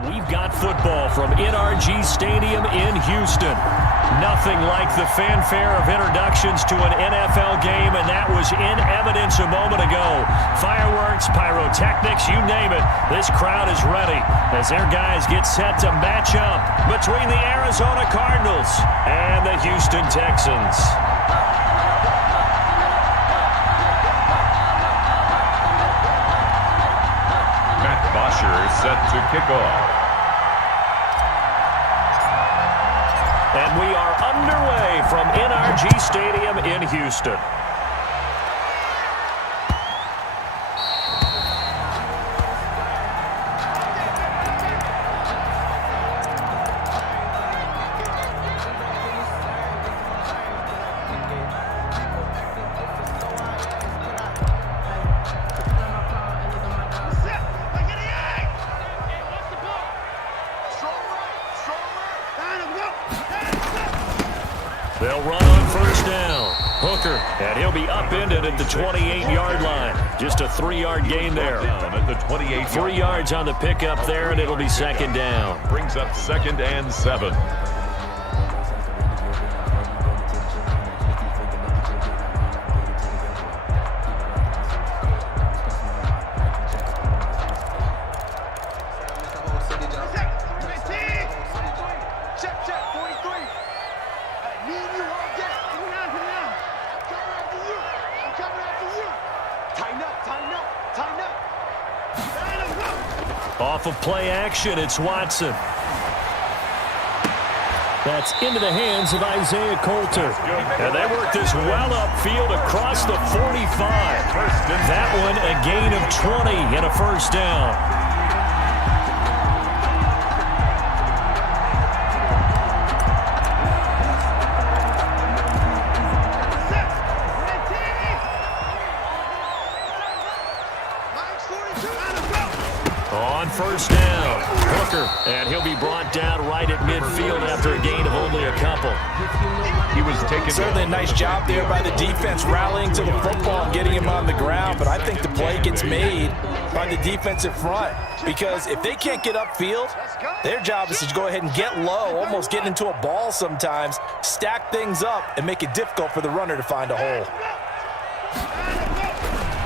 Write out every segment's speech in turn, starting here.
And we've got football from NRG Stadium in Houston. Nothing like the fanfare of introductions to an NFL game, and that was in evidence a moment ago. Fireworks, pyrotechnics, you name it. This crowd is ready as their guys get set to match up between the Arizona Cardinals and the Houston Texans. Set to kick off. And we are underway from NRG Stadium in Houston. They'll run on first down. Hooker, and he'll be upended at the 28-yard line. Just a 3-yard gain there. At the 28. 3 yards on the pickup there, and it'll be second down. Brings up 2nd and 7. Off of play action, it's Watson. That's into the hands of Isaiah Coulter. And they work this well upfield across the 45. That one a gain of 20 and a first down. First down, Hooker, and he'll be brought down right at midfield after a gain of only a couple. He was taken. Certainly a nice job there by the defense rallying to the football and getting him on the ground, but I think the play gets made by the defensive front because if they can't get upfield, their job is to go ahead and get low, almost get into a ball sometimes, stack things up, and make it difficult for the runner to find a hole.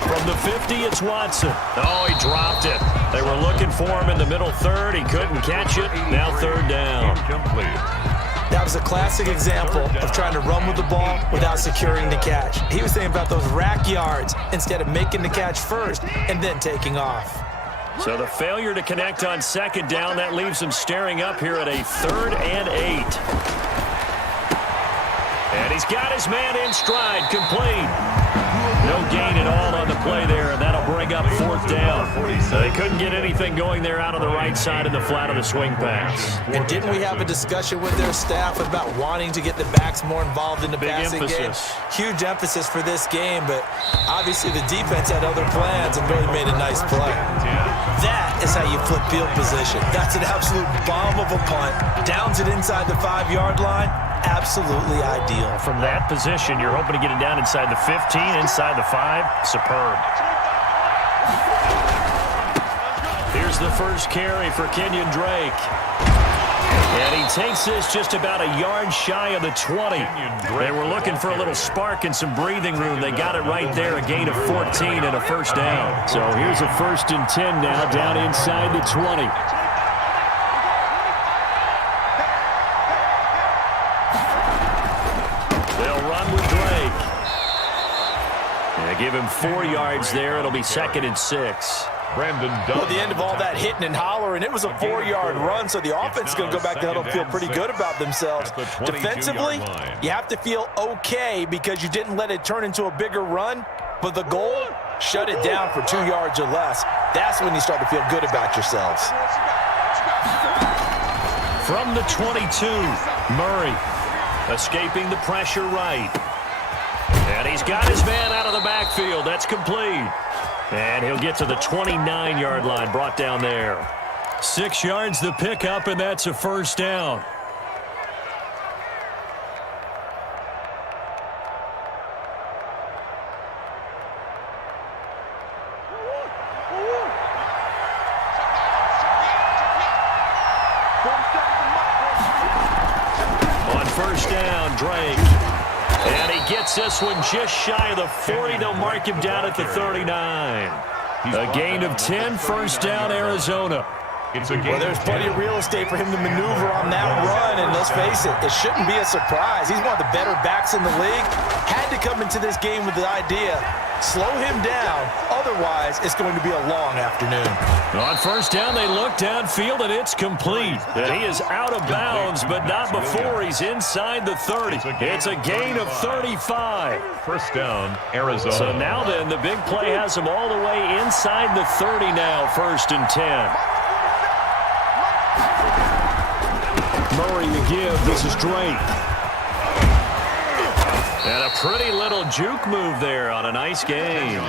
From the 50, it's Watson. Oh, he dropped it. They were looking for him in the middle third. He couldn't catch it. Now third down. Incomplete. That was a classic example of trying to run with the ball without securing the catch. He was thinking about those rack yards instead of making the catch first and then taking off. So the failure to connect on second down, that leaves him staring up here at a 3rd and 8. And he's got his man in stride, complete. No gain at all on the play there, and that'll bring up 4th down. So they couldn't get anything going there out of the right side of the flat of the swing pass. And didn't we have a discussion with their staff about wanting to get the backs more involved in the passing game? Huge emphasis for this game, but obviously the defense had other plans and really made a nice play. That is how you flip field position. That's an absolute bomb of a punt. Downs it inside the 5-yard line. Absolutely ideal. From that position, you're hoping to get it down inside the 15, inside the 5. Superb. Here's the first carry for Kenyon Drake. And he takes this just about a yard shy of the 20. They were looking for a little spark and some breathing room. They got it right there, a gain of 14 and a first down. So here's a 1st and 10 now, down inside the 20. Give him 4 yards there. It'll be 2nd and 6. Brandon Dunn. Well, the end of all that hitting and hollering, it was a 4-yard run, so the offense is going to go back to huddle and feel pretty good about themselves. Defensively, you have to feel okay because you didn't let it turn into a bigger run, but the goal, shut it down for 2 yards or less. That's when you start to feel good about yourselves. From the 22, Murray escaping the pressure right. And he's got his man out of the backfield. That's complete. And he'll get to the 29-yard line, brought down there. 6 yards the pickup, and that's a first down. first down, Drake. And he gets this one just shy of the 40. They'll mark him down at the 39. A gain of 10, first down, Arizona. Well, there's plenty of real estate for him to maneuver on that run, and let's face it, it shouldn't be a surprise. He's one of the better backs in the league. Had to come into this game with the idea, slow him down, otherwise it's going to be a long afternoon. On first down, they look downfield, and it's complete. And he is out of bounds, but not before he's inside the 30. It's a gain of 35. First down, Arizona. So now then, the big play has him all the way inside the 30 now, first and 10. Murray to give. This is Drake. And a pretty little juke move there on a nice gain.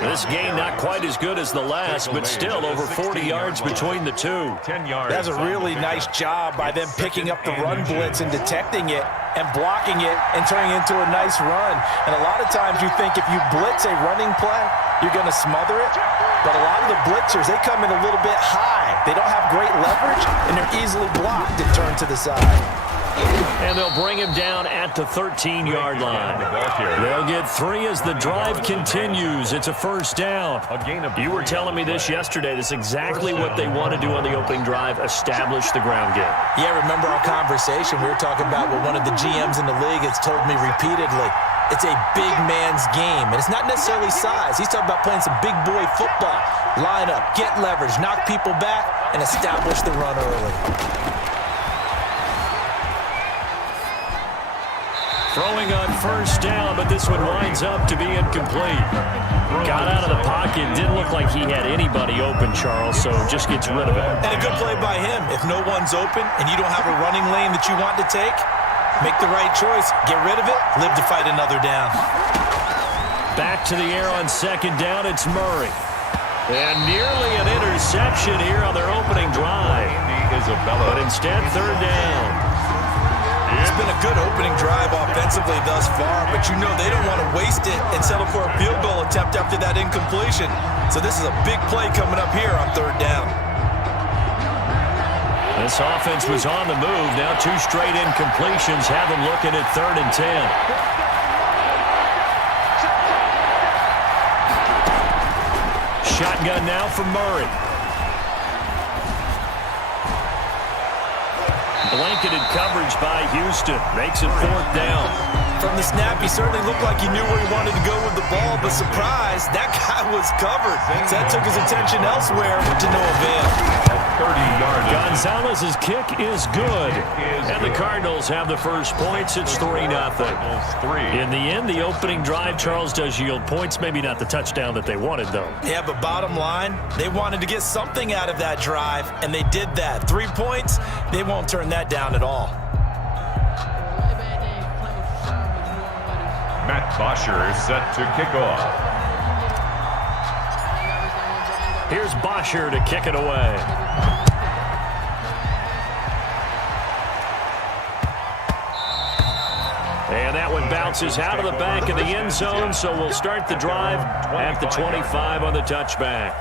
This gain not quite as good as the last, but still over 40 yards between the two. 10 yards. That's a really nice job by them picking up the run blitz and detecting it and blocking it and turning it into a nice run. And a lot of times you think if you blitz a running play, you're going to smother it. But a lot of the blitzers, they come in a little bit high. They don't have great leverage, and they're easily blocked and turned to the side. And they'll bring him down at the 13-yard line. They'll get 3 as the drive continues. It's a first down. You were telling me this yesterday. That's exactly what they want to do on the opening drive, establish the ground game. Yeah, remember our conversation? We were talking about what one of the GMs in the league has told me repeatedly. It's a big man's game, and it's not necessarily size. He's talking about playing some big boy football. Line up, get leverage, knock people back, and establish the run early. Throwing on first down, but this one winds up to be incomplete. Got out of the pocket. Didn't look like he had anybody open, Charles, so just gets rid of it. And a good play by him. If no one's open and you don't have a running lane that you want to take, make the right choice. Get rid of it. Live to fight another down. Back to the air on second down. It's Murray. And nearly an interception here on their opening drive. But instead, third down. It's been a good opening drive offensively thus far, but you know they don't want to waste it and settle for a field goal attempt after that incompletion. So this is a big play coming up here on third down. This offense was on the move. Now 2 straight incompletions have them looking at 3rd and 10. Shotgun now for Murray. Blanketed coverage by Houston. Makes it 4th down. From the snap, he certainly looked like he knew where he wanted to go with the ball, but surprise, that guy was covered. So that took his attention elsewhere to no avail. 30 yards. Gonzalez's kick is good. And the Cardinals have the first points. It's 3-0. In the end, the opening drive, Charles, does yield points. Maybe not the touchdown that they wanted, though. Yeah, but bottom line, they wanted to get something out of that drive, and they did that. 3 points, they won't turn that down at all. Matt Bosher is set to kick off. Here's Bosher to kick it away. And that one bounces out of the back of the end zone, so we'll start the drive at the 25 on the touchback.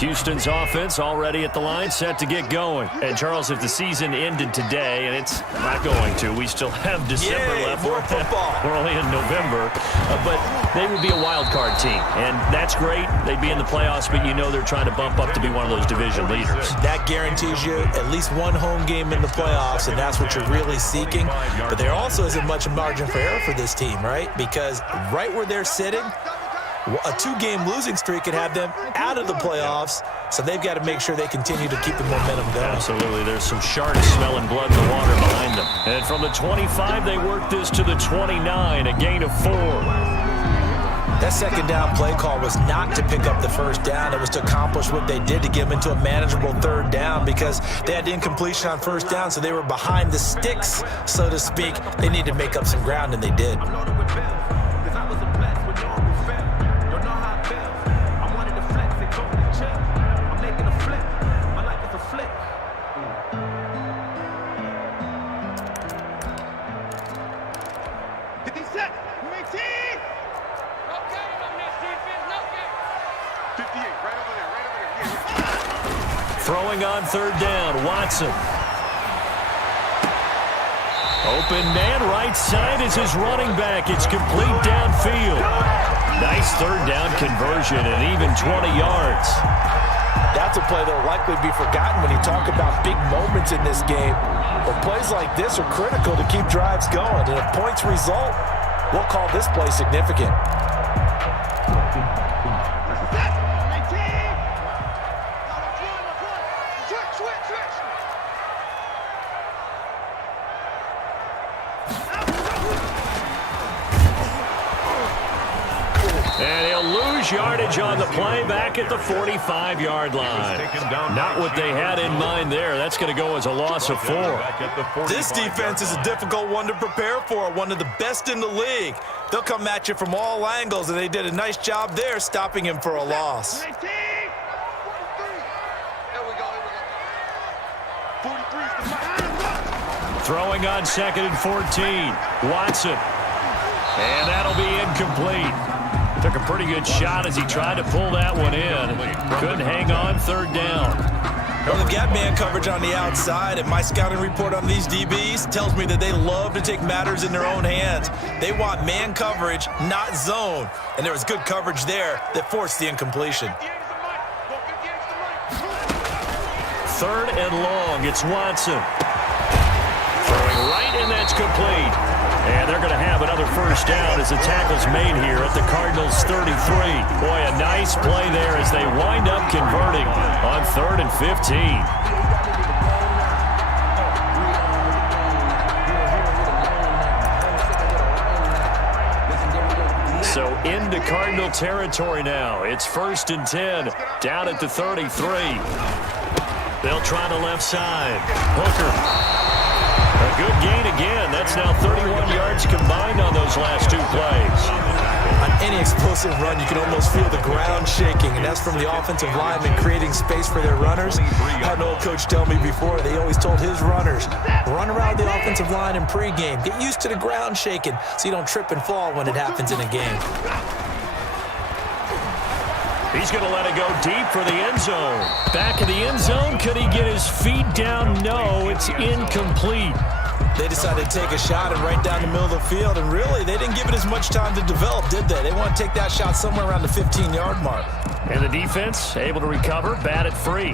Houston's offense already at the line, set to get going. And, Charles, if the season ended today, and it's not going to, we still have December left. More football. We're only in November. But they would be a wild card team, and that's great. They'd be in the playoffs, but you know they're trying to bump up to be one of those division leaders. That guarantees you at least one home game in the playoffs, and that's what you're really seeking. But there also isn't much margin for error for this team, right? Because right where they're sitting, a 2-game losing streak could have them out of the playoffs, so they've got to make sure they continue to keep the momentum going. Absolutely. There's some sharks smelling blood in the water behind them. And from the 25, they work this to the 29, a gain of 4. That second down play call was not to pick up the first down. It was to accomplish what they did to get them into a manageable third down because they had incompletion on first down, so they were behind the sticks, so to speak. They needed to make up some ground, and they did. Throwing on third down, Watson. Open man, right side is his running back. It's complete downfield. Nice third down conversion and even 20 yards. That's a play that will likely be forgotten when you talk about big moments in this game. But plays like this are critical to keep drives going. And if points result, we'll call this play significant. And he'll lose yardage on the play back at the 45-yard line. Not what they had in mind there. That's going to go as a loss of 4. This defense is a difficult one to prepare for, one of the best in the league. They'll come at you from all angles, and they did a nice job there stopping him for a loss. Throwing on 2nd and 14. Watson. And that'll be incomplete. Took a pretty good shot as he tried to pull that one in. Couldn't hang on third down. Well, they've got man coverage on the outside, and my scouting report on these DBs tells me that they love to take matters in their own hands. They want man coverage, not zone. And there was good coverage there that forced the incompletion. 3rd and long. It's Watson. Throwing right, and that's complete. And they're going to have another first down as the tackle's made here at the Cardinals' 33. Boy, a nice play there as they wind up converting on 3rd and 15. So into Cardinal territory now. It's 1st and 10 down at the 33. They'll try the left side. Hooker. A good gain again. That's now 31 yards combined on those last 2 plays. On any explosive run, you can almost feel the ground shaking, and that's from the offensive linemen creating space for their runners. I had an old coach tell me before, they always told his runners, run around the offensive line in pregame. Get used to the ground shaking so you don't trip and fall when it happens in a game. He's going to let it go deep for the end zone. Back of the end zone. Could he get his feet down? No, it's incomplete. They decided to take a shot and right down the middle of the field, and really, they didn't give it as much time to develop, did they? They want to take that shot somewhere around the 15-yard mark. And the defense able to recover, batted free.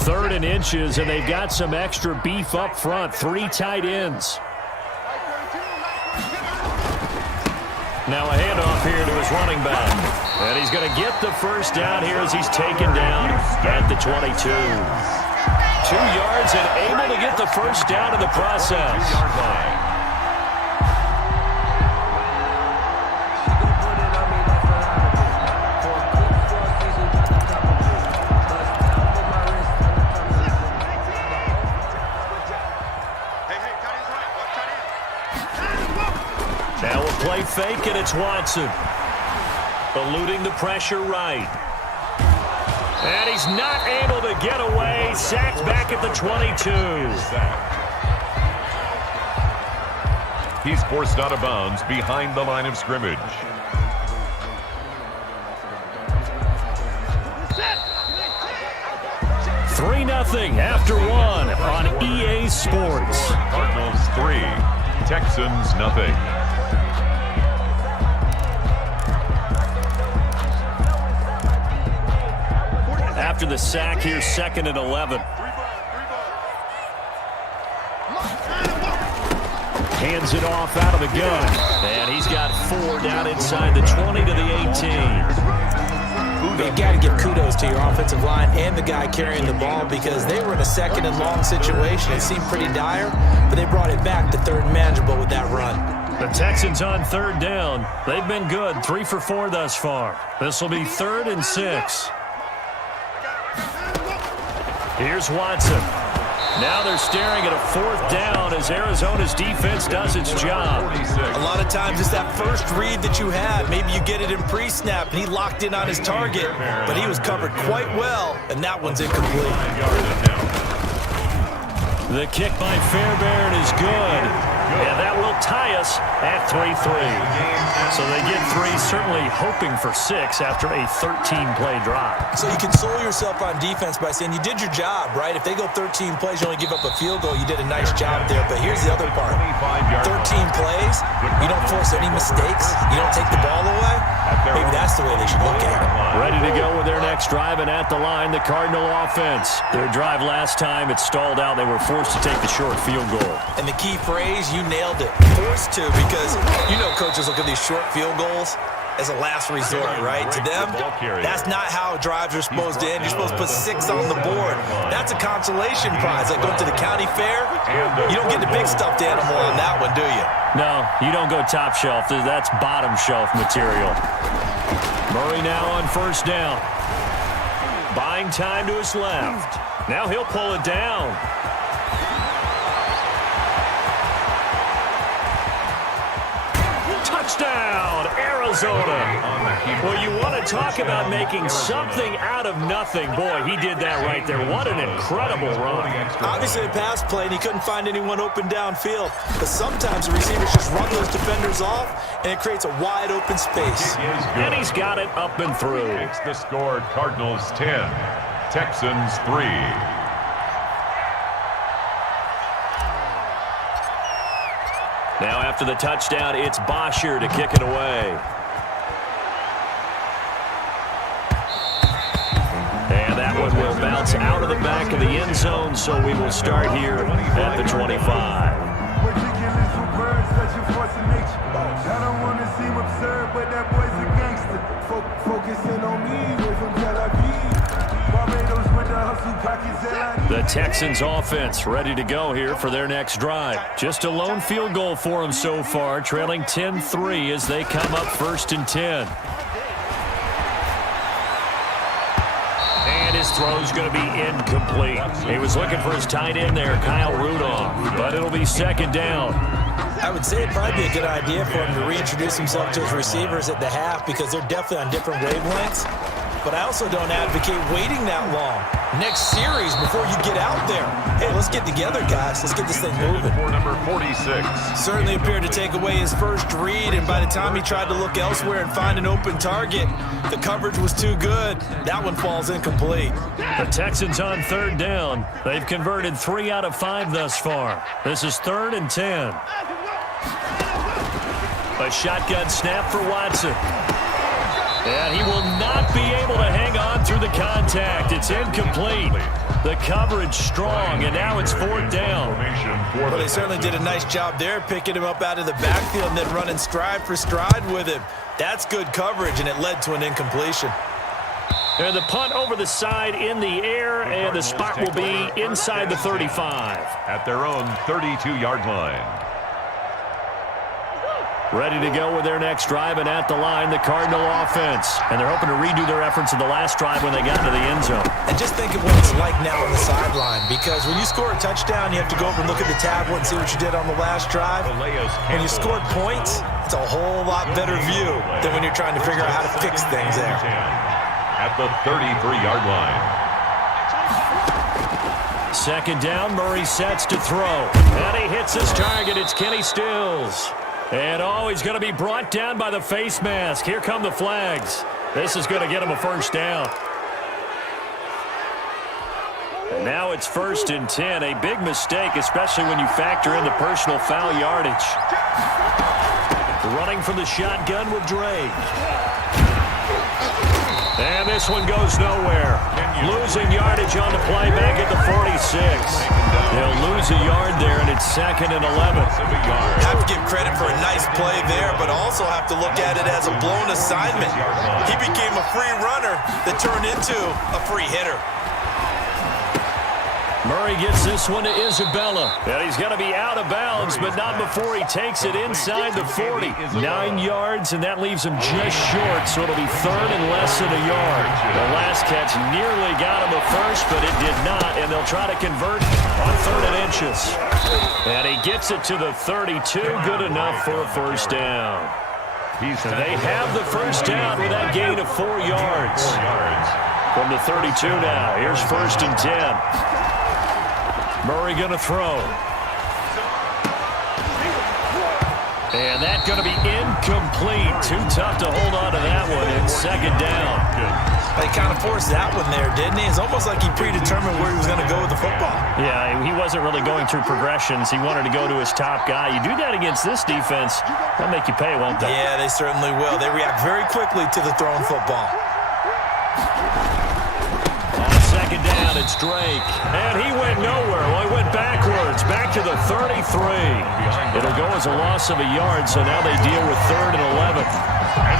Third and inches, and they've got some extra beef up front. 3 tight ends. Now a handoff here to his running back. And he's going to get the first down here as he's taken down at the 22. 2 yards and able to get the first down in the process. Now a play fake, and it's Watson. Eluding the pressure right. And he's not able to get away. Sacked back at the 22. He's forced out of bounds behind the line of scrimmage. Three 3-0 after 1 on EA Sports. Cardinals 3, Texans 0. After the sack here, 2nd and 11. Hands it off out of the gun. And he's got 4 down inside the 20 to the 18. You've got to give kudos to your offensive line and the guy carrying the ball because they were in a 2nd and long situation. It seemed pretty dire, but they brought it back to 3rd and manageable with that run. The Texans on 3rd down. They've been good, 3 for 4 thus far. This will be 3rd and 6. Here's Watson. Now they're staring at a 4th down as Arizona's defense does its job. A lot of times it's that first read that you had. Maybe you get it in pre-snap, and he locked in on his target, but he was covered quite well, and that one's incomplete. The kick by Fairbairn is good. And at 3-3. So they get 3, certainly hoping for 6 after a 13-play drive. So you console yourself on defense by saying you did your job, right? If they go 13 plays, you only give up a field goal, you did a nice job there. But here's the other part. 13 plays, you don't force any mistakes, you don't take the ball away. Maybe that's the way they should look at it. Ready to go with their next drive, and at the line, the Cardinal offense. Their drive last time, it stalled out. They were forced to take the short field goal. And the key phrase, you nailed it. Forced to, because you know coaches look at these short field goals as a last resort, right? To them, that's not how drives are supposed to end. You're supposed to put 6 on the board. That's a consolation prize. Like going to the county fair, you don't get the big stuffed animal on that one, do you? No, you don't go top shelf. That's bottom shelf material. Murray now on first down. Buying time to his left. Now he'll pull it down. Touchdown, Arizona. Well, you want to talk about making something out of nothing. Boy, he did that right there. What an incredible run. Obviously a pass play, and he couldn't find anyone open downfield. But sometimes the receivers just run those defenders off, and it creates a wide open space. And he's got it up and through. It's the score, Cardinals 10, Texans 3. Now after the touchdown, it's Bosher to kick it away. And that one will bounce out of the back of the end zone, so we will start here at the 25. I don't want to seem absurd, but that boy's a gangster. Focusing on me, from Tel Aviv. Barbados with the hustle pockets. The Texans offense ready to go here for their next drive. Just a lone field goal for them so far, trailing 10-3 as they come up 1st and 10. And his throw's going to be incomplete. He was looking for his tight end there, Kyle Rudolph, but it'll be 2nd down. I would say it'd probably be a good idea for him to reintroduce himself to his receivers at the half because they're definitely on different wavelengths. But I also don't advocate waiting that long. Next series before you get out there. Hey, let's get together, guys. Let's get this thing moving. For number 46. Certainly appeared to take away his first read, and by the time he tried to look elsewhere and find an open target, the coverage was too good. That one falls incomplete. The Texans on 3rd down. They've converted 3 out of 5 thus far. This is 3rd and 10. A shotgun snap for Watson. And he will not be able to hang on through the contact. It's incomplete. The coverage strong, and now it's 4th down. Well, they certainly did a nice job there, picking him up out of the backfield and then running stride for stride with him. That's good coverage, and it led to an incompletion. And the punt over the side in the air, and the spot will be inside the 35. At their own 32-yard line. Ready to go with their next drive, and at the line, the Cardinal offense. And they're hoping to redo their efforts in the last drive when they got into the end zone. And just think of what it's like now on the sideline, because when you score a touchdown, you have to go over and look at the tablet and see what you did on the last drive. When you scored points, it's a whole lot better view than when you're trying to figure out how to fix things there. At the 33-yard line. 2nd down, Murray sets to throw. And he hits his target. It's Kenny Stills. And he's going to be brought down by the face mask. Here come the flags. This is going to get him a 1st down. And now it's 1st and 10. A big mistake, especially when you factor in the personal foul yardage. Running from the shotgun with Drake. And this one goes nowhere. Losing yardage on the play back at the 46. They'll lose a yard there, and it's 2nd and 11. Have to give credit for a nice play there, but also have to look at it as a blown assignment. He became a free runner that turned into a free hitter. Murray gets this one to Isabella. And he's going to be out of bounds, but not before he takes it inside the 40. 9 yards, and that leaves him just short, so it'll be 3rd and less than a yard. The last catch nearly got him a first, but it did not, and they'll try to convert on 3rd and inches. And he gets it to the 32, good enough for a 1st down. They have the 1st down with that gain of 4 yards. From the 32 now, here's 1st and 10. Murray going to throw. And that's going to be incomplete. Too tough to hold on to that one. And second down. Good. They kind of forced that one there, didn't he? It's almost like he predetermined where he was going to go with the football. Yeah, he wasn't really going through progressions. He wanted to go to his top guy. You do that against this defense, they'll make you pay, won't they? Yeah, they certainly will. They react very quickly to the thrown football. On second down, it's Drake. And he went nowhere. Well, he went backwards, back to the 33. It'll go as a loss of a yard, so now they deal with 3rd and 11.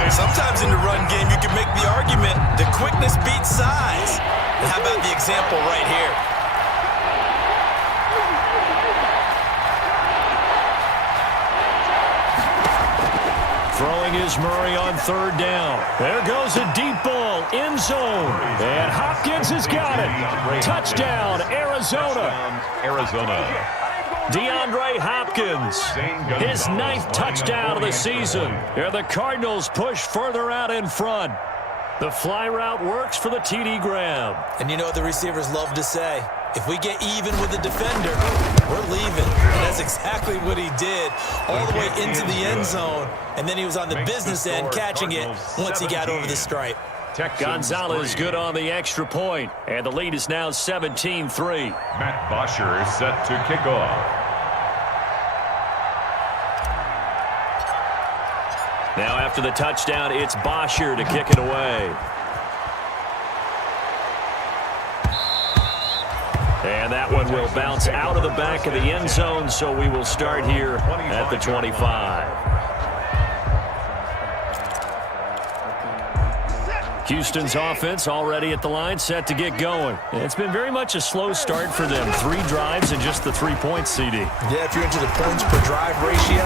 Sometimes in the run game, you can make the argument the quickness beats size. And how about the example right here? Throwing is Murray on 3rd down. There goes a deep ball, end zone. And Hopkins has got it. Touchdown, Arizona. DeAndre Hopkins, his 9th touchdown of the season. And the Cardinals push further out in front. The fly route works for the TD grab. And you know what the receivers love to say? If we get even with the defender, we're leaving. And that's exactly what he did, all the way into the end zone. And then he was on the business end catching it once he got over the stripe. Gonzalez good on the extra point, and the lead is now 17-3. Matt Bosher is set to kick off. Now after the touchdown, it's Bosher to kick it away. And that one will bounce out of the back of the end zone, so we will start here at the 25. Houston's offense already at the line, set to get going. It's been very much a slow start for them. 3 drives and just the 3 points, CD. Yeah, if you're into the points per drive ratio,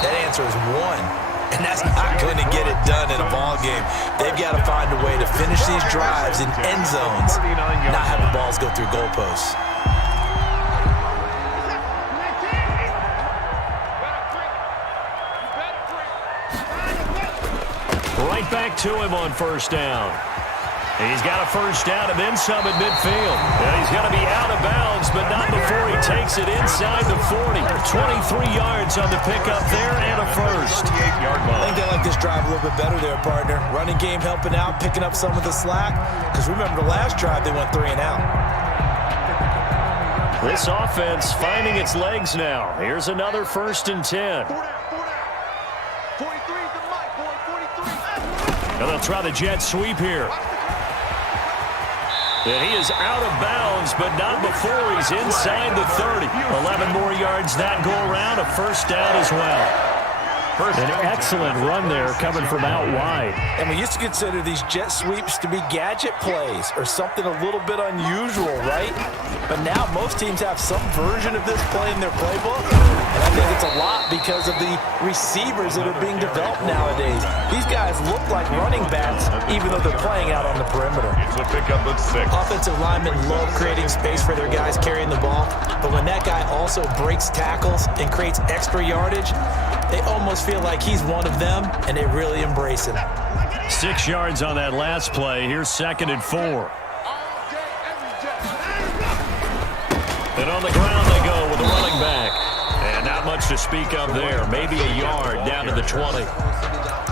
that answer is 1. And that's not going to get it done in a ball game. They've got to find a way to finish these drives in end zones, not have the balls go through goalposts. Right back to him on 1st down. He's got a 1st down and then some at midfield. And he's going to be out of bounds, but not before he takes it inside the 40. 23 yards on the pickup there and a 1st. I think they like this drive a little bit better there, partner. Running game helping out, picking up some of the slack. Because remember the last drive, they went 3 and out. This offense finding its legs now. Here's another 1st and 10. And they'll try the jet sweep here. And he is out of bounds, but not before he's inside the 30. 11 more yards that go around, a 1st down as well. An excellent run there coming from out wide. And we used to consider these jet sweeps to be gadget plays or something a little bit unusual, right? But now most teams have some version of this play in their playbook. And I think it's a lot because of the receivers that are being developed nowadays. These guys look like running backs even though they're playing out on the perimeter. It's a pickup at 6. Offensive linemen love creating space for their guys carrying the ball. But when that guy also breaks tackles and creates extra yardage, they almost feel like he's one of them, and they really embrace him. 6 yards on that last play. Here's 2nd and 4. And on the ground they go with the running back. And not much to speak of there. Maybe a yard down to the 20.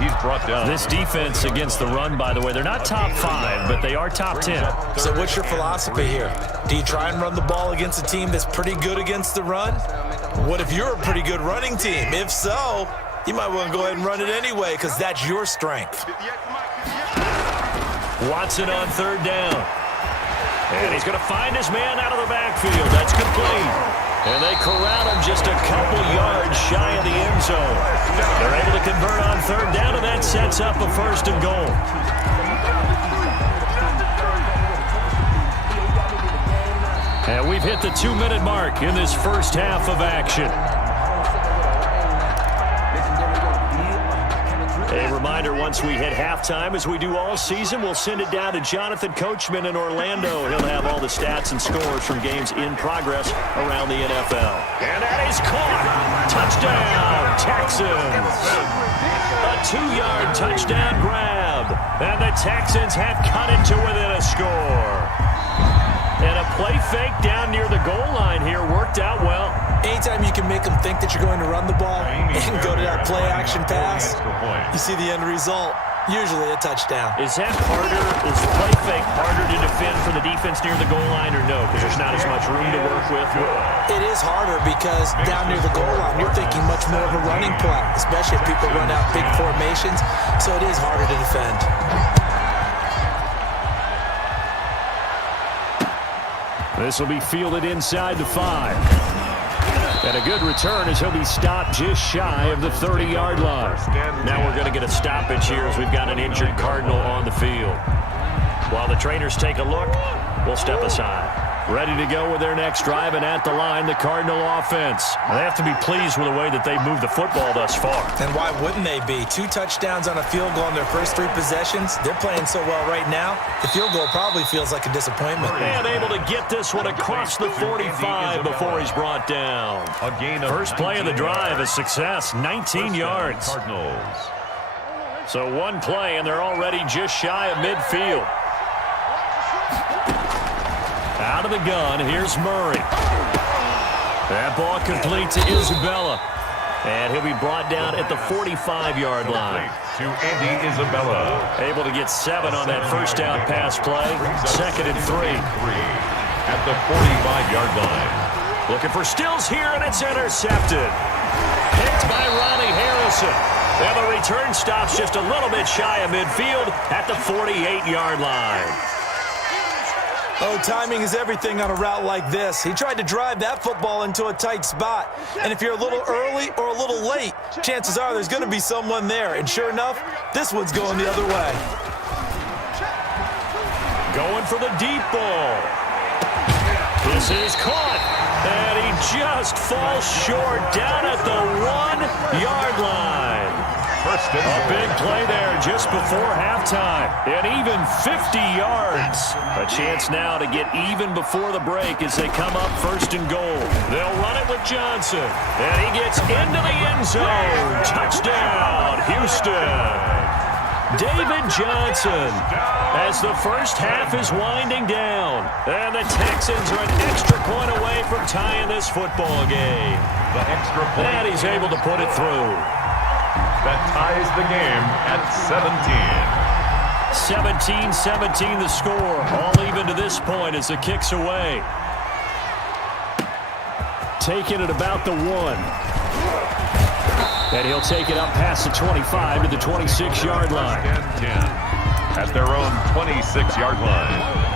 He's brought down. This defense against the run, by the way, they're not top 5, but they are top 10. So what's your philosophy here? Do you try and run the ball against a team that's pretty good against the run? What if you're a pretty good running team? If so, you might want to go ahead and run it anyway because that's your strength. Watson on 3rd down. And he's going to find his man out of the backfield. That's complete. And they corral him just a couple yards shy of the end zone. They're able to convert on 3rd down, and that sets up a 1st and goal. And we've hit the 2-minute mark in this first half of action. A reminder, once we hit halftime, as we do all season, we'll send it down to Jonathan Coachman in Orlando. He'll have all the stats and scores from games in progress around the NFL. And that is caught. Touchdown, Texans. A 2-yard touchdown grab. And the Texans have cut it to within a score. And a play fake down near the goal line here worked out well. Anytime you can make them think that you're going to run the ball and go to that play-action pass, you see the end result, usually a touchdown. Is that harder? Is the play fake harder to defend for the defense near the goal line or no? Because there's not as much room to work with? It is harder because down near the goal line, you're thinking much more of a running play, especially if people run out big formations, so it is harder to defend. This will be fielded inside the 5. And a good return as he'll be stopped just shy of the 30-yard line. Now we're going to get a stoppage here as we've got an injured Cardinal on the field. While the trainers take a look, we'll step aside. Ready to go with their next drive, and at the line, the Cardinal offense. They have to be pleased with the way that they've moved the football thus far. And why wouldn't they be? 2 touchdowns on a field goal in their first 3 possessions. They're playing so well right now, the field goal probably feels like a disappointment. And able to get this one across the 45 before he's brought down. First play of the drive, a success, 19 yards. So one play, and they're already just shy of midfield. Out of the gun, here's Murray. That ball complete to Isabella. And he'll be brought down at the 45-yard line. To Andy Isabella. Able to get 7 on that first down pass play. 2nd and 3. At the 45-yard line. Looking for Stills here, and it's intercepted. Picked by Ronnie Harrison. And the return stops just a little bit shy of midfield at the 48-yard line. Oh, timing is everything on a route like this. He tried to drive that football into a tight spot. And if you're a little early or a little late, chances are there's going to be someone there. And sure enough, this one's going the other way. Going for the deep ball. This is caught. And he just falls short down at the 1-yard line. A big play there just before halftime. And even 50 yards. A chance now to get even before the break as they come up 1st and goal. They'll run it with Johnson. And he gets into the end zone. Touchdown, Houston. David Johnson as the first half is winding down. And the Texans are an extra point away from tying this football game. The extra point. And he's able to put it through. That ties the game at 17. 17-17 the score. All even to this point as the kick's away. Taking it about the 1. And he'll take it up past the 25 to the 26-yard line. 10 at their own 26-yard line.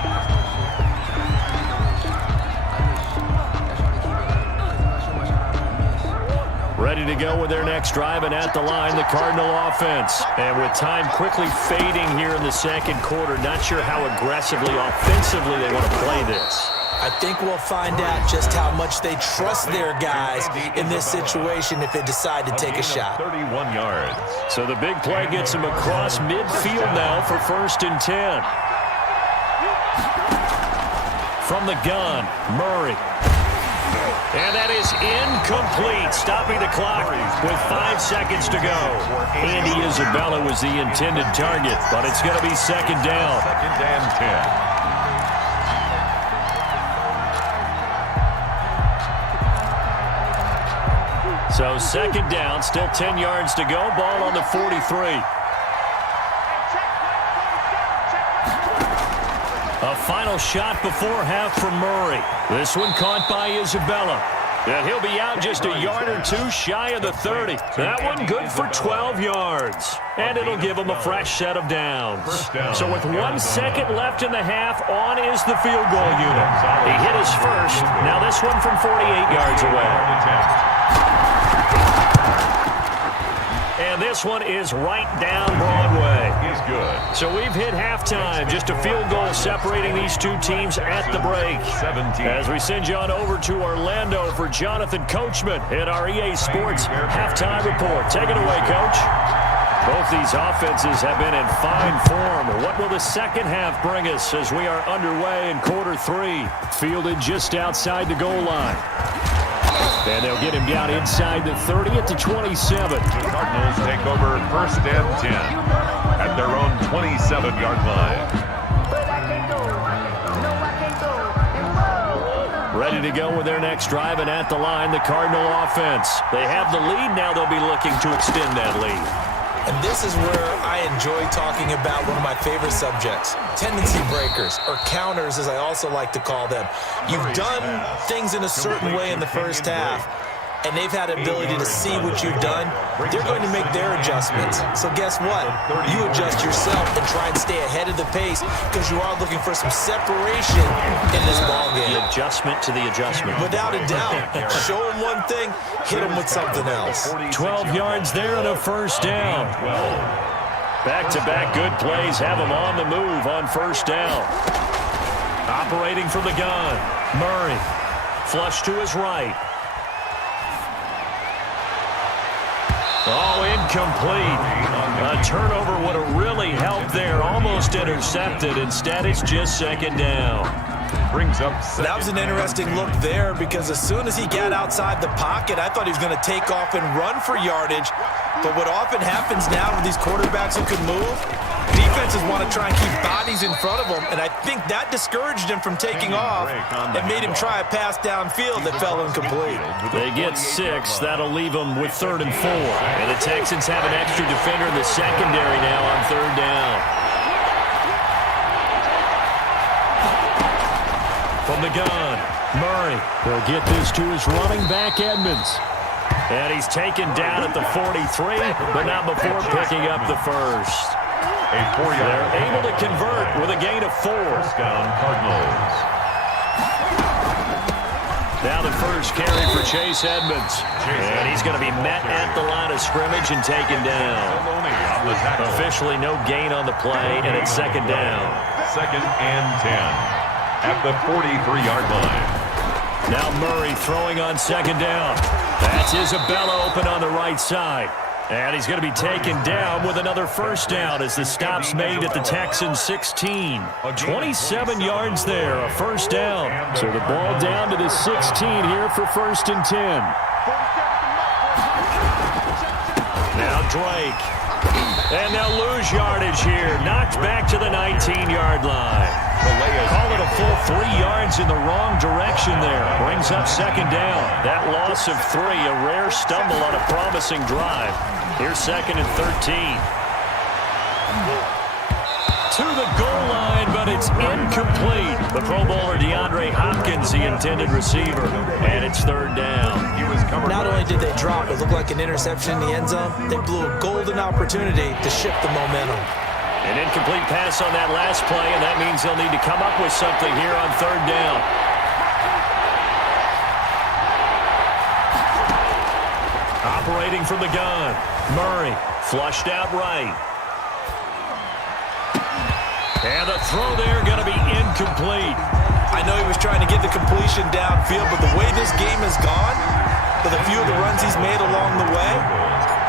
Ready to go with their next drive, and at the line, the Cardinal offense. And with time quickly fading here in the 2nd quarter, not sure how aggressively, offensively they want to play this. I think we'll find out just how much they trust their guys in this situation if they decide to take a shot. 31 yards. So the big play gets him across midfield now for 1st and 10. From the gun, Murray. And that is incomplete, stopping the clock with 5 seconds to go. Andy Isabella was the intended target, but it's going to be 2nd down. 2nd and 10. So 2nd down, still 10 yards to go. Ball on the 43. A final shot before half from Murray. This one caught by Isabella. And he'll be out just a yard or 2 shy of the 30. That one good for 12 yards. And it'll give him a fresh set of downs. So with 1 second left in the half, on is the field goal unit. He hit his first. Now this one from 48 yards away. And this one is right down Broadway. He's good. So we've hit halftime. Just a field goal separating these 2 teams at the break. 17. As we send you on over to Orlando for Jonathan Coachman at our EA Sports Halftime Report. Take it away, Coach. Both these offenses have been in fine form. What will the 2nd half bring us as we are underway in quarter 3? Fielded just outside the goal line. And they'll get him down inside the 30 at the 27. The Cardinals take over 1st and 10 at their own 27-yard line. ready to go with their next drive, and at the line, the Cardinal offense. They have the lead. Now they'll be looking to extend that lead. And this is where I enjoy talking about one of my favorite subjects, tendency breakers, or counters as I also like to call them. You've done things in a certain way in the first half, and they've had the ability to see what you've done. They're going to make their adjustments. So guess what? You adjust yourself and try and stay ahead of the pace because you are looking for some separation in this ballgame. The adjustment to the adjustment. Without a doubt. Show them one thing, hit them with something else. 12 yards there and a first down. Back-to-back good plays have them on the move on first down. Operating from the gun, Murray. Flush to his right. Oh, incomplete. A turnover would have really helped there. Almost intercepted. Instead, it's just second down. Brings up second. That was an interesting look there because as soon as he got outside the pocket, I thought he was going to take off and run for yardage. But what often happens now with these quarterbacks who can move, defenses want to try and keep bodies in front of them, and I think that discouraged him from taking off and made him try a pass downfield that fell incomplete. They get 6. That'll leave them with 3rd and 4. And the Texans have an extra defender in the secondary now on 3rd down. From the gun, Murray will get this to his running back, Edmonds. And he's taken down at the 43, but not before picking up the first. They're able to convert with a gain of 4. First down, Cardinals. Now the first carry for Chase Edmonds. And he's going to be met at the line of scrimmage and taken down. Officially no gain on the play, and it's second down. 2nd and 10 at the 43-yard line. Now Murray throwing on second down. That's Isabella open on the right side. And he's going to be taken down with another first down as the stop's made at the Texans 16. 27 yards there, a first down. So the ball down to the 16 here for 1st and 10. Now Drake. And they'll lose yardage here. Knocked back to the 19-yard line. Call it a full 3 yards in the wrong direction there. Brings up second down. That loss of 3, a rare stumble on a promising drive. Here's 2nd and 13. To the goal line, but it's incomplete. The Pro Bowler DeAndre Hopkins, the intended receiver. And it's 3rd down. Not only did they drop, it looked like an interception in the end zone, they blew a golden opportunity to shift the momentum. An incomplete pass on that last play, and that means they'll need to come up with something here on 3rd down. Operating from the gun, Murray flushed out right. And the throw there going to be incomplete. I know he was trying to get the completion downfield, but the way this game has gone, with a few of the runs he's made along the way,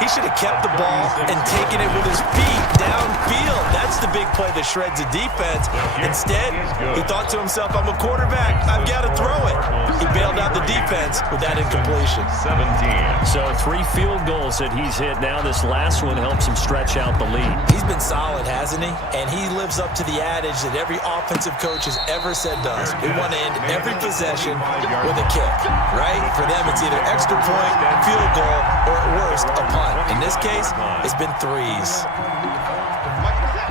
he should have kept the ball and taken it with his feet downfield. That's the big play that shreds the defense. Instead, he thought to himself, I'm a quarterback. I've got to throw it. He bailed out the defense with that incompletion. 17. So 3 field goals that he's hit. Now this last one helps him stretch out the lead. He's been solid, hasn't he? And he lives up to the adage that every offensive coach has ever said to us. We want to end every possession with a kick, right? For them, it's either extra point, field goal, or at worst, a punt. In this case, it's been 3s.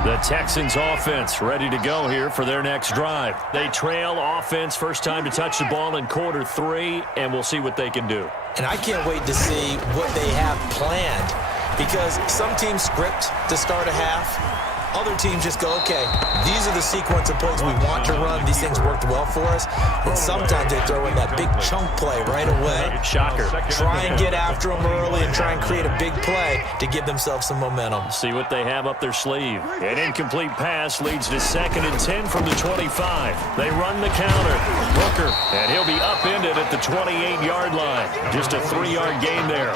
The Texans offense ready to go here for their next drive. They trail offense, first time to touch the ball in quarter 3, and we'll see what they can do. And I can't wait to see what they have planned because some teams script to start a half. Other teams just go, okay, these are the sequence of plays we want to run. These things worked well for us. And sometimes they throw in that big chunk play right away. Shocker. Try and get after them early and try and create a big play to give themselves some momentum. See what they have up their sleeve. An incomplete pass leads to 2nd and 10 from the 25. They run the counter. Booker, and he'll be upended at the 28-yard line. Just a 3-yard gain there.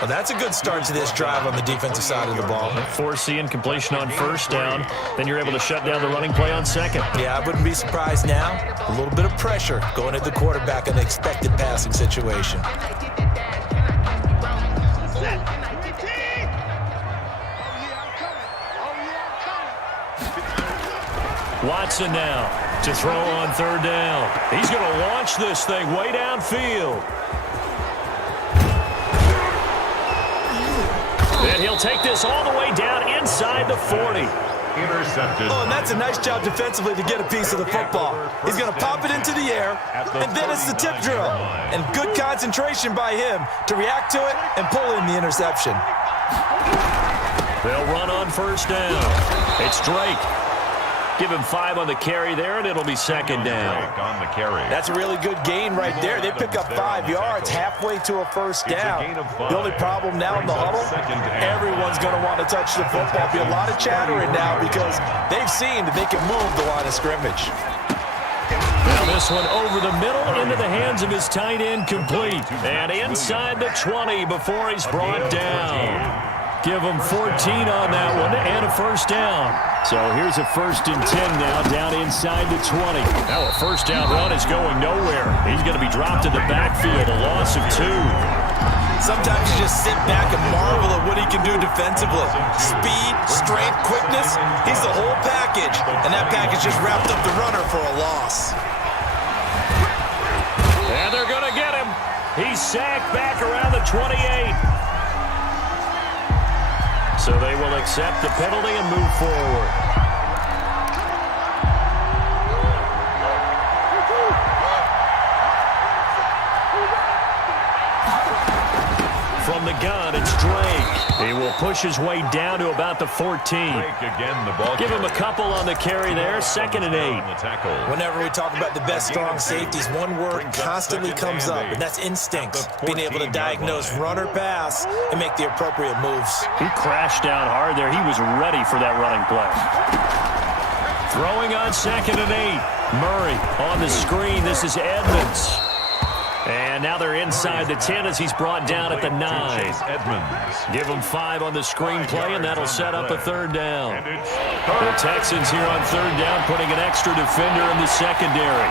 Well, that's a good start to this drive on the defensive side of the ball. Force the incompletion on first down. Then you're able to shut down the running play on second. Yeah, I wouldn't be surprised now. A little bit of pressure going at the quarterback in the expected passing situation. Watson now. to throw on third down. He's going to launch this thing way downfield. And he'll take this all the way down inside the 40. Intercepted. Oh, and that's a nice job defensively to get a piece of the football. He's going to pop it into the air, and then it's the tip drill. And good concentration by him to react to it and pull in the interception. They'll run on first down. It's Drake. Give him 5 on the carry there, and it'll be second down. On the carry. That's a really good gain right there. They pick up 5 yards halfway to a first down. The only problem now in the huddle, everyone's going to want to touch the football. Be a lot of chattering now because they've seen that they can move the line of scrimmage. Now this one over the middle into the hands of his tight end, complete. And inside the 20 before he's brought down. Give him 14 on that one and a first down. So here's a 1st and 10 now down inside the 20. Now a first down run is going nowhere. He's going to be dropped in the backfield, a loss of 2. Sometimes you just sit back and marvel at what he can do defensively. Speed, strength, quickness, he's the whole package. And that package just wrapped up the runner for a loss. And they're going to get him. He's sacked back around the 28. So they will accept the penalty and move forward. From the gun, it's Drake. He will push his way down to about the 14. Again, the ball. Give him a couple on the carry there, 2nd and 8. Whenever we talk about the best strong safeties, one word constantly comes up, and that's instinct. Being able to diagnose run or pass and make the appropriate moves. He crashed down hard there. He was ready for that running play. Throwing on 2nd and 8. Murray on the screen. This is Edmonds. And now they're inside the 10 as he's brought down at the 9. Give him 5 on the screenplay, and that'll set up a 3rd down. The Texans here on 3rd down, putting an extra defender in the secondary.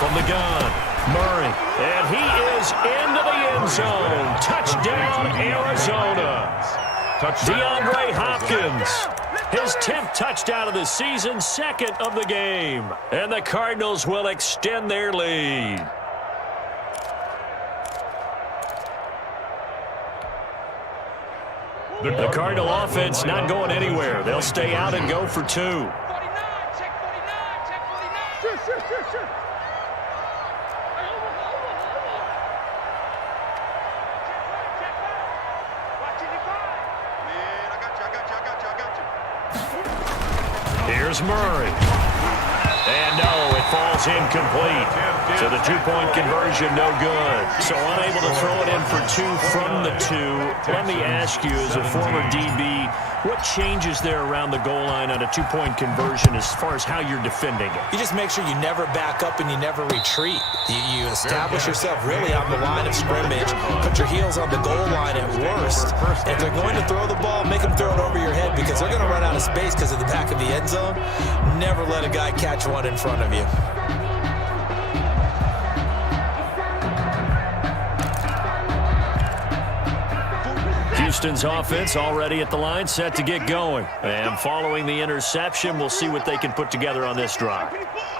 From the gun, Murray. And he is into the end zone. Touchdown, Arizona. DeAndre Hopkins. His 10th touchdown of the season, 2nd of the game. And the Cardinals will extend their lead. The Cardinal offense not going anywhere. They'll stay out and go for 2. Here's Murray. And no, it falls incomplete. So the 2-point conversion, no good. So unable to throw it in for 2 from the 2. Let me ask you, as a former DB, what changes there around the goal line on a 2-point conversion as far as how you're defending it? You just make sure you never back up and you never retreat. You establish yourself really on the line of scrimmage, put your heels on the goal line at worst. And if they're going to throw the ball, make them throw it over your head because they're going to run out of space because of the back of the end zone. Never let a guy catch one in front of you. Houston's offense already at the line, set to get going. And following the interception, we'll see what they can put together on this drive.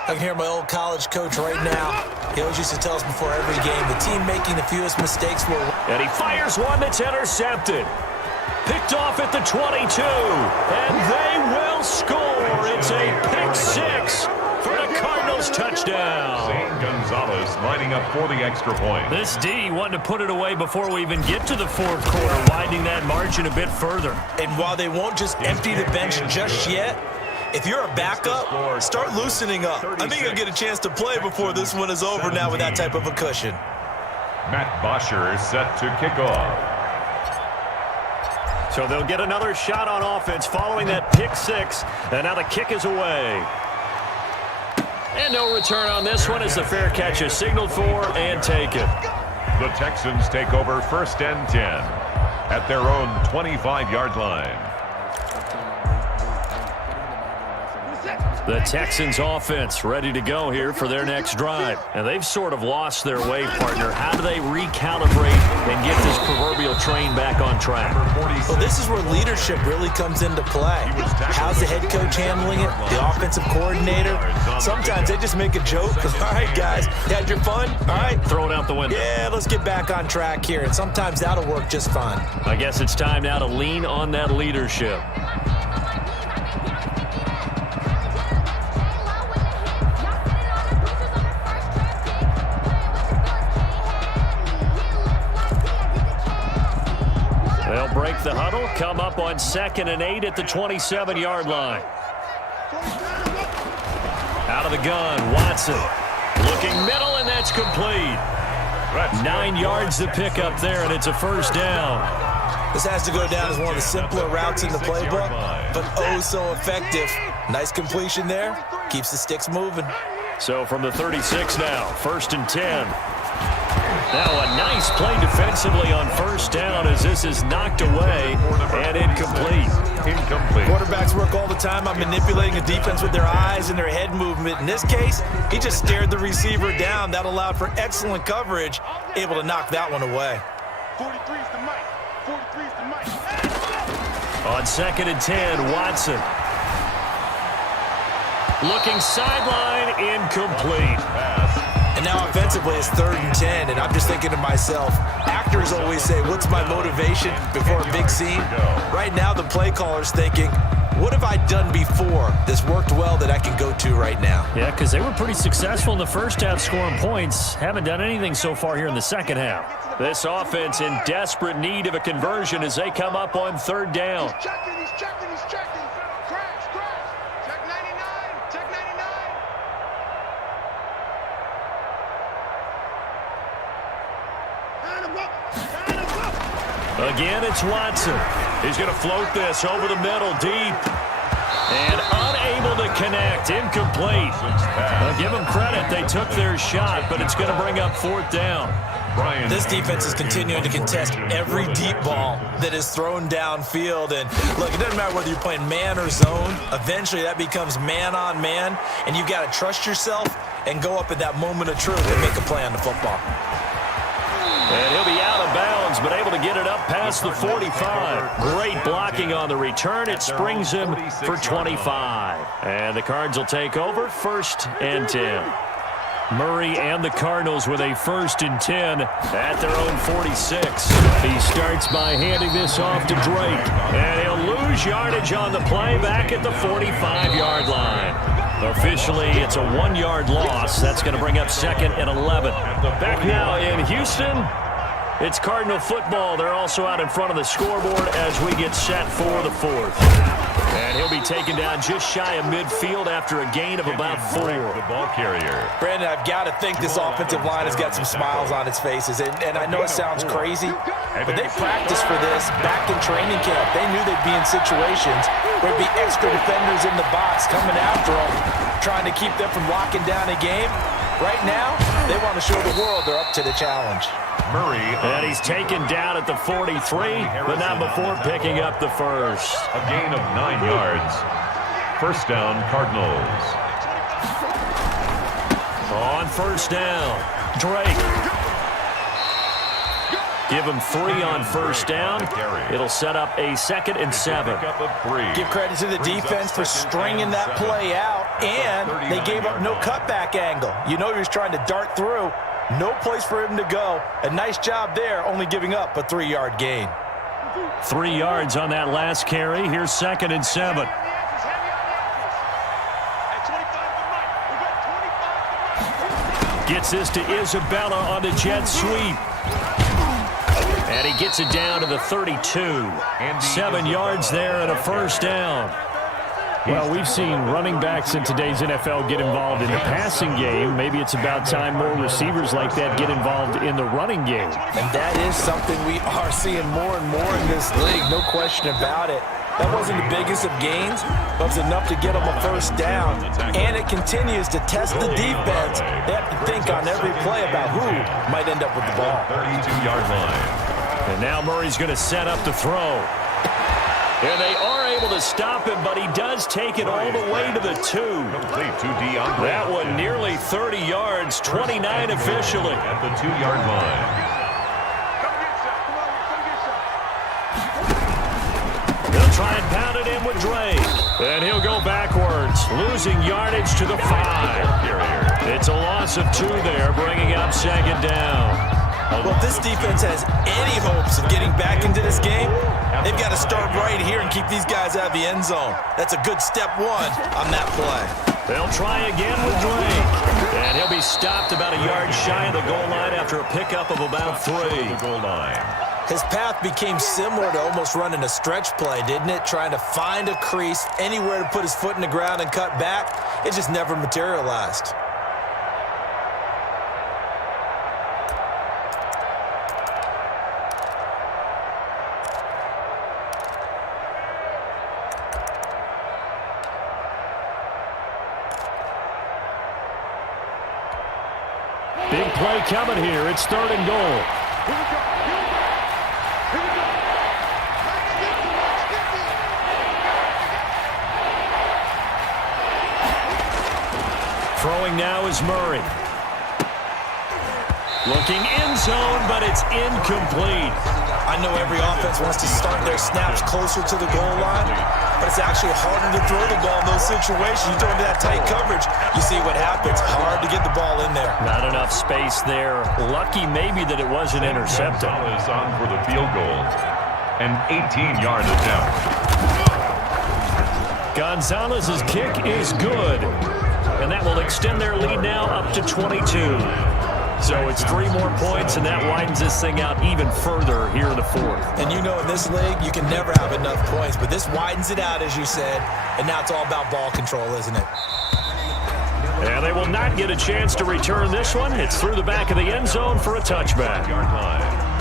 I can hear my old college coach right now. He always used to tell us before every game, the team making the fewest mistakes will... And he fires one that's intercepted. Picked off at the 22. And they will score. It's a pick 6 for the Cardinals touchdown. Zane Gonzalez lining up for the extra point. This D wanting to put it away before we even get to the 4th quarter, widening that margin a bit further. And while they won't just empty the bench just yet, if you're a backup, start loosening up. I think you'll get a chance to play before this one is over now with that type of a cushion. Matt Bosher is set to kick off. So they'll get another shot on offense following that pick 6. And now the kick is away. And no return on this one as the fair catch is signaled for and taken. The Texans take over 1st and 10 at their own 25-yard line. The Texans offense ready to go here for their next drive. And they've sort of lost their way, partner. How do they recalibrate and get this proverbial train back on track? Well, this is where leadership really comes into play. How's the head coach handling it? The offensive coordinator? Sometimes they just make a joke. All right, guys, you had your fun? All right. Throw it out the window. Yeah, let's get back on track here. And sometimes that'll work just fine. I guess it's time now to lean on that leadership. They'll break the huddle, come up on 2nd and 8 at the 27-yard line. Out of the gun, Watson. Looking middle, and that's complete. 9 yards to pick up there, and it's a first down. This has to go down as one of the simpler routes in the playbook, but oh so effective. Nice completion there. Keeps the sticks moving. So from the 36 now, 1st and 10. Now a nice play defensively on first down as this is knocked away and incomplete. Quarterbacks work all the time on manipulating a defense with their eyes and their head movement. In this case, he just stared the receiver down. That allowed for excellent coverage, able to knock that one away. 43's the mic. 43's the mic. On 2nd and 10, Watson. Looking sideline, incomplete. And now offensively it's 3rd and 10, and I'm just thinking to myself, actors always say, what's my motivation before a big scene? Right now the play caller's thinking, what have I done before this worked well that I can go to right now? Yeah, because they were pretty successful in the first half scoring points. Haven't done anything so far here in the second half. This offense in desperate need of a conversion as they come up on 3rd down. He's checking. Crash. Check 99. Check 99. Again, it's Watson. He's going to float this over the middle, deep. And unable to connect, incomplete. I'll give them credit. They took their shot, but it's going to bring up 4th down. This defense is continuing to contest every deep ball that is thrown downfield. And look, it doesn't matter whether you're playing man or zone. Eventually that becomes man on man, and you've got to trust yourself and go up at that moment of truth and make a play on the football. And he'll be out of bounds, but able to get it up past the 45. Great blocking on the return. It springs him for 25. And the Cards will take over 1st and 10. Murray and the Cardinals with a 1st and 10 at their own 46. He starts by handing this off to Drake. And he'll lose yardage on the play back at the 45-yard line. Officially, it's a 1-yard loss. That's going to bring up 2nd and 11. Back now in Houston, it's Cardinal football. They're also out in front of the scoreboard as we get set for the 4th. And he'll be taken down just shy of midfield after a gain of about 4. The ball carrier. Brandon, I've got to think this offensive line has got some smiles on its faces. And I know it sounds crazy, but they practiced for this back in training camp. They knew they'd be in situations where there'd be extra defenders in the box coming after them, trying to keep them from locking down a game. Right now, they want to show the world they're up to the challenge. Murray. And he's taken down at the 43, but not before picking up the first. A gain of 9 yards. First down, Cardinals. On first down, Drake. Give him 3 on first down. It'll set up a 2nd and 7. Give credit to the defense for stringing that play out, and they gave up no cutback angle. You know he was trying to dart through. No place for him to go. A nice job there, only giving up a 3-yard gain. 3 yards on that last carry. Here's 2nd and 7. Gets this to Isabella on the jet sweep. And he gets it down to the 32. 7 yards there and a first down. Well, we've seen running backs in today's NFL get involved in the passing game. Maybe it's about time more receivers like that get involved in the running game. And that is something we are seeing more and more in this league, no question about it. That wasn't the biggest of gains, but it was enough to get them a first down. And it continues to test the defense. They have to think on every play about who might end up with the ball. 32-yard line. And now Murray's going to set up the throw. And they are able to stop him, but he does take it all the way to the 2. That one nearly 30 yards, 29 officially. At the 2-yard line. They'll try and pound it in with Drake. And he'll go backwards, losing yardage to the 5. It's a loss of 2 there, bringing up 2nd down. Well, if this defense has any hopes of getting back into this game, they've got to start right here and keep these guys out of the end zone. That's a good step 1 on that play. They'll try again with Drake. And he'll be stopped about a yard shy of the goal line after a pickup of about 3. The goal line. His path became similar to almost running a stretch play, didn't it? Trying to find a crease, anywhere to put his foot in the ground and cut back. It just never materialized. Big play coming here. It's 3rd and goal. Throwing now is Murray. Looking end zone, but it's incomplete. I know every offense wants to start their snaps closer to the goal line, but it's actually harder to throw the ball in those situations. You throw into that tight coverage, you see what happens. Hard to get the ball in there. Not enough space there. Lucky maybe that it wasn't intercepted. Gonzalez on for the field goal. An 18-yard attempt. Gonzalez's kick is good. And that will extend their lead now up to 22. So it's 3 more points, and that widens this thing out even further here in the 4th. And you know in this league, you can never have enough points, but this widens it out, as you said, and now it's all about ball control, isn't it? And they will not get a chance to return this one. It's through the back of the end zone for a touchback. Yard line.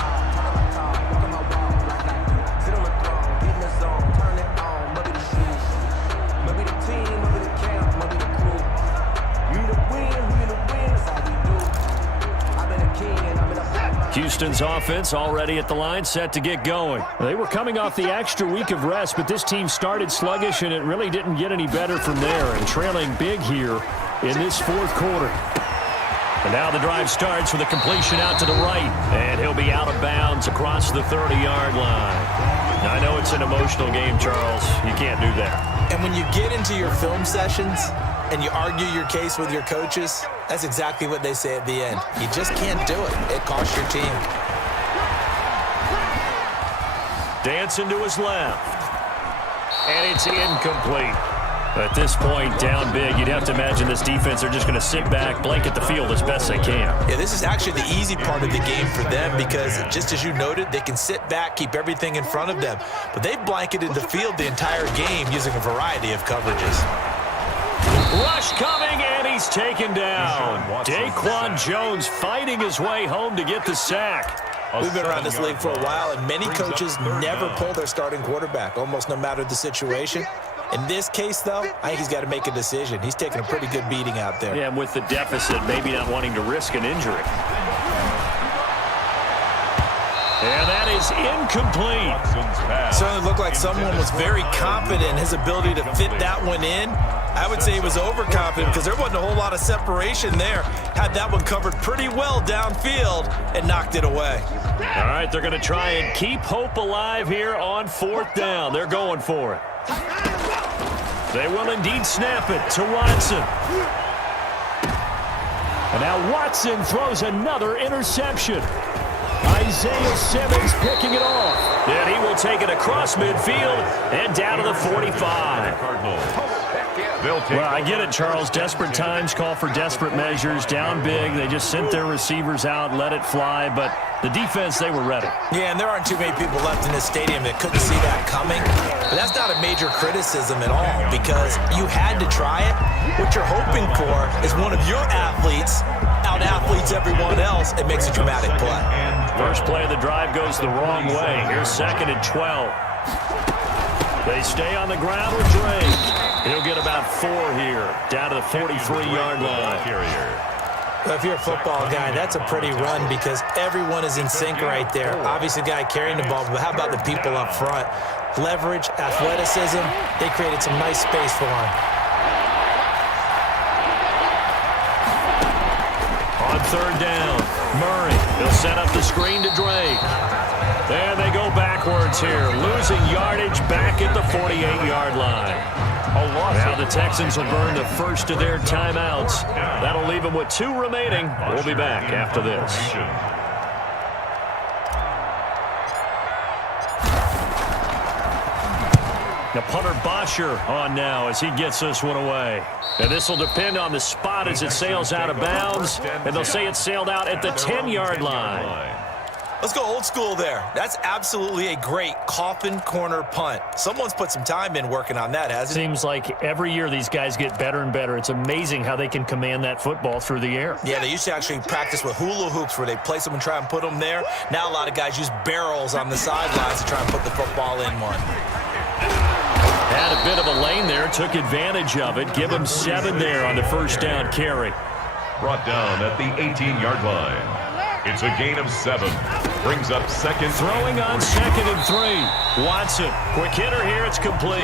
Houston's offense already at the line, set to get going. They were coming off the extra week of rest, but this team started sluggish, and it really didn't get any better from there, and trailing big here in this 4th quarter. And now the drive starts with a completion out to the right, and he'll be out of bounds across the 30-yard line. Now, I know it's an emotional game, Charles. You can't do that. And when you get into your film sessions and you argue your case with your coaches, that's exactly what they say at the end. You just can't do it. It costs your team. Dancing to his left. And it's incomplete. At this point, down big, you'd have to imagine this defense are just going to sit back, blanket the field as best they can. Yeah, this is actually the easy part of the game for them because, just as you noted, they can sit back, keep everything in front of them. But they've blanketed the field the entire game using a variety of coverages. Rush coming, and he's taken down. Daquan Jones fighting his way home to get the sack. We've been around this league for a while, and many coaches never pull their starting quarterback, almost no matter the situation. In this case, though, I think he's got to make a decision. He's taking a pretty good beating out there. Yeah, and with the deficit, maybe not wanting to risk an injury. And that is incomplete. Certainly looked like someone was very confident in his ability to fit that one in. I would say he was overconfident because there wasn't a whole lot of separation there. Had that one covered pretty well downfield and knocked it away. All right, they're going to try and keep hope alive here on 4th down. They're going for it. They will indeed snap it to Watson. And now Watson throws another interception. Isaiah Simmons picking it off. And he will take it across midfield and down to the 45. Well, I get it, Charles. Desperate times call for desperate measures. Down big, they just sent their receivers out, let it fly. But the defense, they were ready. Yeah, and there aren't too many people left in this stadium that couldn't see that coming. But that's not a major criticism at all because you had to try it. What you're hoping for is one of your athletes out-athletes everyone else and makes a dramatic play. First play of the drive goes the wrong way. Here's 2nd and 12. They stay on the ground with Drake. He'll get about 4 here, down to the 43-yard line. Well, if you're a football guy, that's a pretty run because everyone is in sync right there. Obviously, the guy carrying the ball, but how about the people up front? Leverage, athleticism, they created some nice space for him. On third down, Murray. He'll set up the screen to Drake. And they go backwards here, losing yardage back at the 48-yard line. Now the Texans will burn the first of their timeouts. That'll leave them with 2 remaining. We'll be back after this. Now punter Bosher on now as he gets this one away. Now this will depend on the spot as it sails out of bounds. And they'll say it sailed out at the 10-yard line. Let's go old school there. That's absolutely a great coffin corner punt. Someone's put some time in working on that, hasn't it? Seems like every year these guys get better and better. It's amazing how they can command that football through the air. Yeah, they used to actually practice with hula hoops where they place them and try and put them there. Now a lot of guys use barrels on the sidelines to try and put the football in one. Had a bit of a lane there, took advantage of it. Give him 7 there on the first down carry. Brought down at the 18-yard line. It's a gain of 7. Brings up second. Throwing on 2nd and 3. Watson, quick hitter here. It's complete.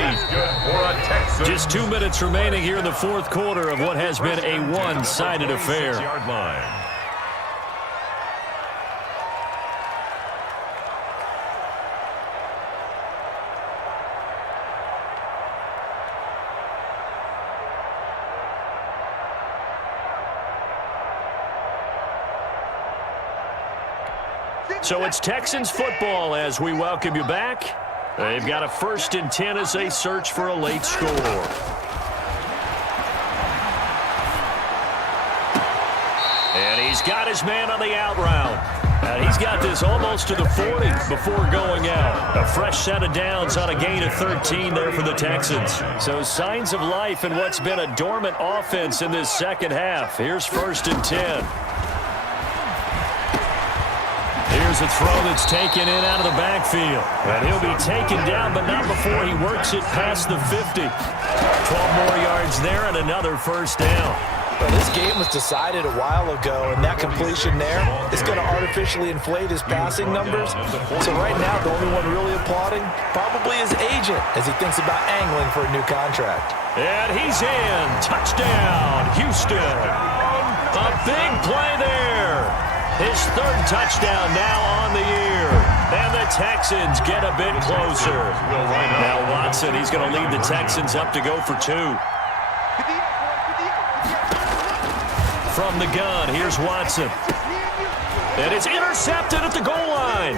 Just 2 minutes remaining here in the fourth quarter of what has been a one-sided affair. Yard line. So it's Texans football as we welcome you back. They've got a 1st and 10 as they search for a late score. And he's got his man on the out route. And he's got this almost to the 40 before going out. A fresh set of downs on a gain of 13 there for the Texans. So signs of life in what's been a dormant offense in this second half. Here's 1st and 10. Here's a throw that's taken in out of the backfield. And he'll be taken down, but not before he works it past the 50. 12 more yards there and another first down. Well, this game was decided a while ago, and that completion there is going to artificially inflate his passing numbers. So right now, the only one really applauding probably his agent as he thinks about angling for a new contract. And he's in. Touchdown, Houston. A big play there. His 3rd touchdown now on the year. And the Texans get a bit closer. Now Watson, he's going to lead the Texans up to go for 2. From the gun, here's Watson. And it's intercepted at the goal line.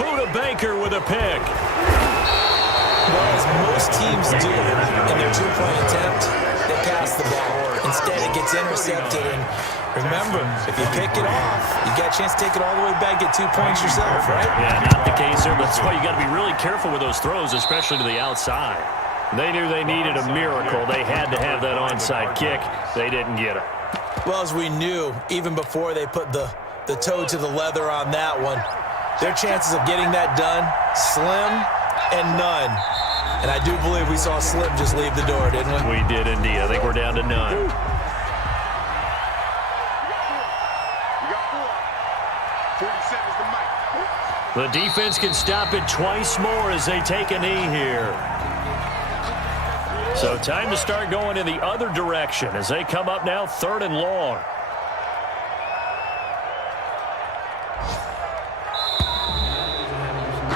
Buda Baker with a pick. Well, as most teams do in their 2-point attempt, they pass the ball. Instead, it gets intercepted. And remember, if you pick it off, you got a chance to take it all the way back, get 2 points yourself, right? Yeah, not the case there. That's why you got to be really careful with those throws, especially to the outside. They knew they needed a miracle. They had to have that onside kick. They didn't get it. Well, as we knew, even before they put the toe to the leather on that one, their chances of getting that done, slim and none. And I do believe we saw Slim just leave the door, didn't we? We did indeed. I think we're down to none. The defense can stop it twice more as they take a knee here. So time to start going in the other direction as they come up now 3rd and long.